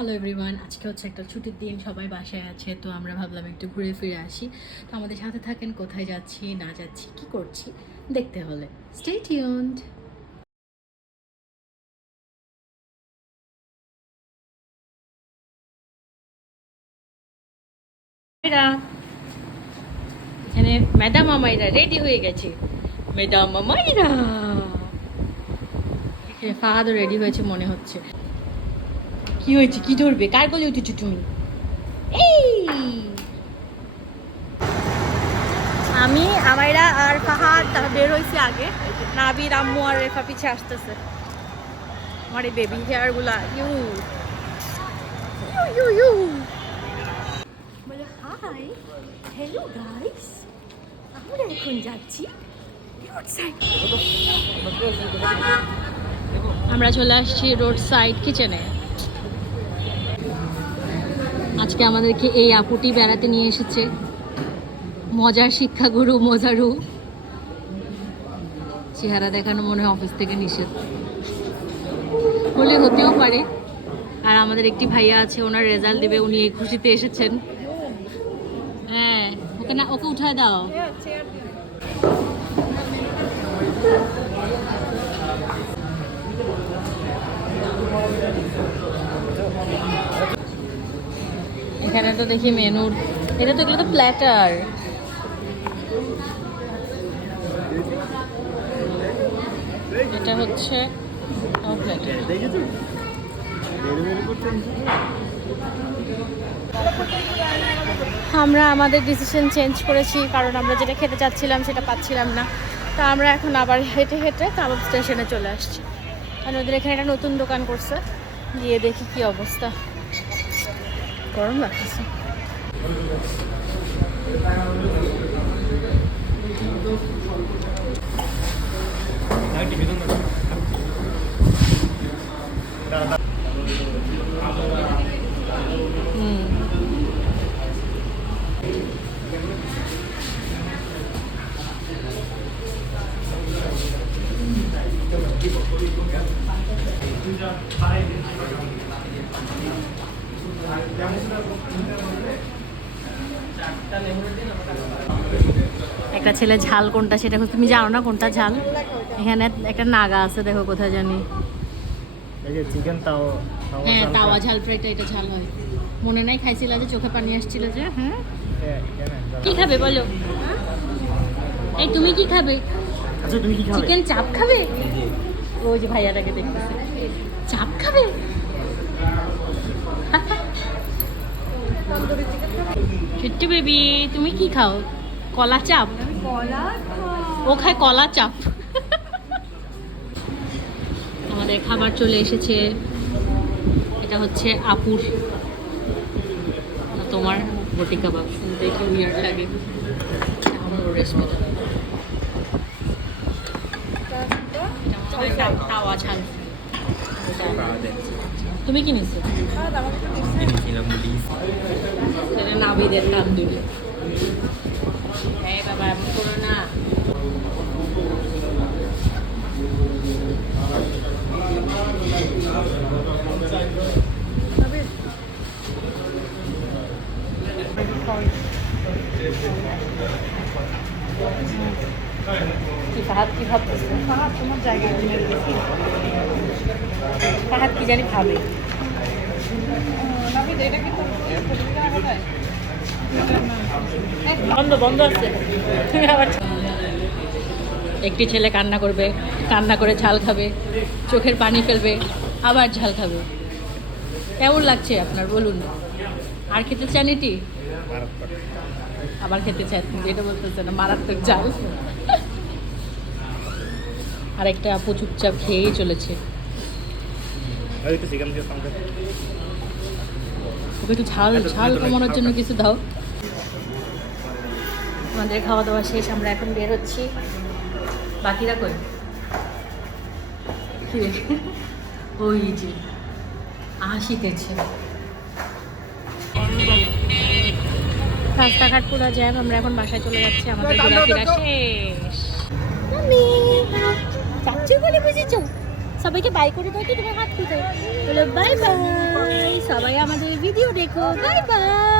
Hello everyone, আজকে হচ্ছে একটা ছুটির দিন, সবাই বাসায় আছে, তো আমরা ভাবলাম একটু ঘুরে ফিরে আসি। তো আমাদের সাথে থাকেন, কোথায় যাচ্ছি না যাচ্ছি কি করছি দেখতে হলে স্টে টিউনড। এখানে ম্যাডাম আমাইরা রেডি হয়ে গেছে। ম্যাডাম আমাইরা ফাহাদও রেডি হয়েছে মনে হচ্ছে। কি হয়েছে, কি ধরবে, কার কোলে উঠেছো তুমি? এই আমি আমাইরা আর ফাহাদ তারা বের হয়েছি আগে। নাবির আম্মু আর রেফা পিছে আসতেছে। আমার এই বেবি হেয়ার গুলা ইউ ইউ ইউ ইউ বলে হাই হ্যালো গাইস, আমরা এখন যাচ্ছি রোড সাইড। আমরা চলে আসছি রোড সাইড কিচেনে। আজকে আমাদেরকে এই আপুটি বেড়াতে নিয়ে এসেছে, মজার শিক্ষাগুরু মজারু। চেহারা দেখানো মনে হয় অফিস থেকে নিষেধ, হলে হতেও পারে। আর আমাদের একটি ভাইয়া আছে, ওনার রেজাল্ট দেবে, উনি এই খুশিতে এসেছেন। হ্যাঁ, ওকে না, ওকে উঠায় দাও। এখানে তো দেখি মেনুর, এটা তো, এগুলো তো প্ল্যাটার। এটা হচ্ছে আমরা আমাদের ডিসিশন চেঞ্জ করেছি, কারণ আমরা যেটা খেতে চাচ্ছিলাম সেটা পাচ্ছিলাম না। তা আমরা এখন আবার হেঁটে হেঁটে কাবাব স্টেশনে চলে আসছি। কারণ ওদের এখানে একটা নতুন দোকান করছে, গিয়ে দেখি কি অবস্থা। গরম লাগতেছে। একটা ছেলে ঝাল কোনটা সেটা তুমি জানো না কোনটা ঝাল? এখানে একটা নাগা আছে, দেখো কোথায় জানি। হ্যাঁ, তাওয়া ঝাল ফ্রাইটা, এটা ঝাল হয়। মনে নাই খাইছিল যে, চোখে পানি আসছিল যে। হ্যাঁ, কি খাবে বলো? এই তুমি কি খাবে? চিকেন চাপ খাবে? ওই যে ভাইয়াটাকে দেখতেছে, চাপ খাবে। কিট্টু বেবি, তুমি কি খাও? কলা চাপ? ও খায় কলা চাপ। আমাদের খাবার চলে এসেছে। এটা হচ্ছে আপুর, তোমার বটি কাবাব। শুনতে একটু উইয়ার্ড লাগে, তাওয়া ঝাল। তুমি কি নিচ্ছ? নাবিদের তান্দুরি। হ্যাঁ বাবা, এমন করো না। ফাহাদ কি ভাবতেছে? ফাহাদ তোমার জায়গায় ফাহাদ কি জানি ভাবে। বন্ধ বন্ধ আছে। একটি ছেলে কান্না করবে, কান্না করে ঝাল খাবে, চোখের পানি ফেলবে, আবার ঝাল খাবে। কেমন লাগছে আপনার বলুন? আর খেতে চান এটি? আবার খেতে চান? এটা বলতেছে না, মারাত্মক ঝাল। আরেকটা আপু চুপচাপ খেয়েই চলেছে। ওকে একটু ঝাল ঝাল কমানোর জন্য কিছু দাও। আমাদের খাওয়া দাওয়া শেষ, আমরা এখন বের হচ্ছি। বাকিরা কই? ওই যে আসিতেছে। রাস্তাঘাট পুরো জ্যাম, আমরা এখন বাসায় চলে যাচ্ছি। আমাদের ঘোরাফেরা শেষ। চাচ্ছু বলে বুঝেছো? সবাইকে বাই করে দাও তো, তোমার হাত খুঁজে বলো বাই বাই। সবাই আমাদের ভিডিও দেখো, বাই বাই।